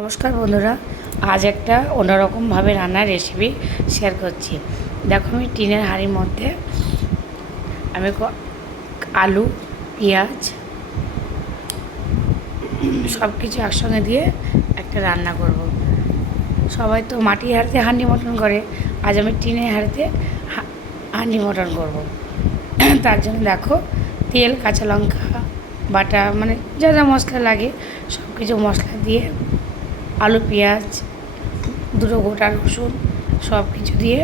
নমস্কার বন্ধুরা, আজ একটা অন্যরকমভাবে রান্নার রেসিপি শেয়ার করছি দেখো আমি টিনের হাঁড়ির মধ্যে আমি আলু, পেঁয়াজ সব কিছু একসঙ্গে দিয়ে একটা রান্না করব। সবাই তো মাটির হাঁড়িতে হাঁডি মটন করে, আজ আমি টিনের হাঁড়িতে হাঁডি মটন করব। তার জন্য দেখো তেল, কাঁচা লঙ্কা, বাটা মানে যা যা মশলা লাগে সব কিছু মশলা দিয়ে আলু, পেঁয়াজ, দুটো গোটা রসুন সব কিছু দিয়ে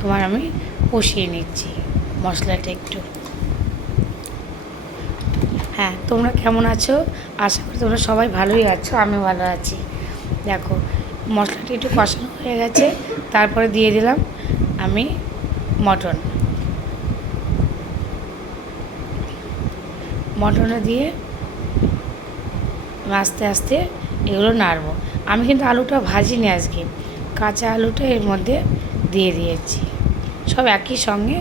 তোমার আমি কষিয়ে নিচ্ছি মশলাটা একটু। হ্যাঁ তোমরা কেমন আছো? আশা করি তোমরা সবাই ভালোই আছো আমি ভালো আছি। দেখো, মশলাটা একটু কষানো হয়ে গেছে, তারপরে দিয়ে দিলাম আমি মটন। মটনটা দিয়ে আস্তে আস্তে এগুলো নাড়বো। আমি কিন্তু আলুটা ভাজিনি আজকে। কাঁচা আলুটা এর মধ্যে দিয়ে দিয়েছি। সব একই সঙ্গে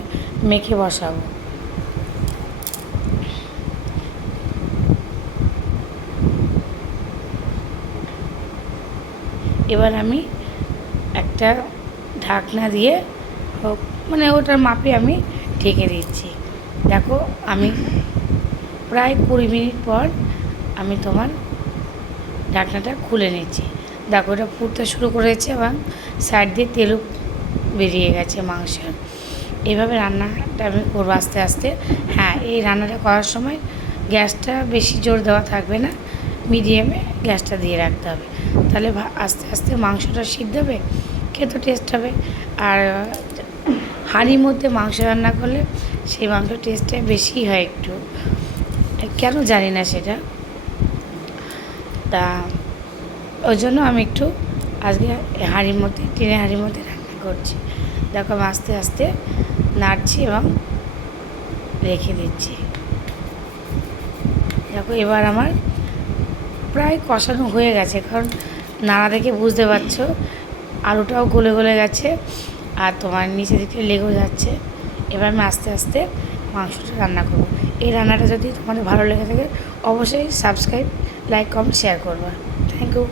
মেখে বসাবো। এবার আমি একটা ঢাকনা দিয়ে মানে ওটার মাপে আমি ঢেকে দিচ্ছি। দেখো, আমি প্রায় কুড়ি মিনিট পর আমি তোমার ঢাকনাটা খুলে নিচ্ছি। দেখো ওটা ফুটতে শুরু করেছে এবং সাইড দিয়ে তেলও বেরিয়ে গেছে মাংসের। এইভাবে রান্নাটা আমি করব আস্তে আস্তে। হ্যাঁ এই রান্নাটা করার সময় গ্যাসটা বেশি জোর দেওয়া থাকবে না। মিডিয়ামে গ্যাসটা দিয়ে রাখতে হবে। তাহলে আস্তে আস্তে মাংসটা সিদ্ধ হবে, খেতে টেস্ট হবে। আর হাঁড়ির মধ্যে মাংস রান্না করলে সেই মাংস টেস্টটা বেশি হয় একটু। কেন জানি না সেটা। তা ওই জন্য আমি একটু আজকে হাঁড়ির মধ্যে, টিনের হাঁড়ির মধ্যে রান্না করছি। দেখো আমি আস্তে আস্তে নাড়ছি এবং রেখে দিচ্ছি। দেখো এবার আমার প্রায় কষানো হয়ে গেছে, কারণ নাড়া দেখে বুঝতে পারছ, আলুটাও গলে গলে গেছে আর তোমার নিচে দিকে লেগেও যাচ্ছে। এবার আমি আস্তে আস্তে মাংসটা রান্না করব। এই রান্নাটা যদি তোমাদের ভালো লেগে থাকে, অবশ্যই সাবস্ক্রাইব লাইক কমেন্ট শেয়ার করবা থ্যাংক ইউ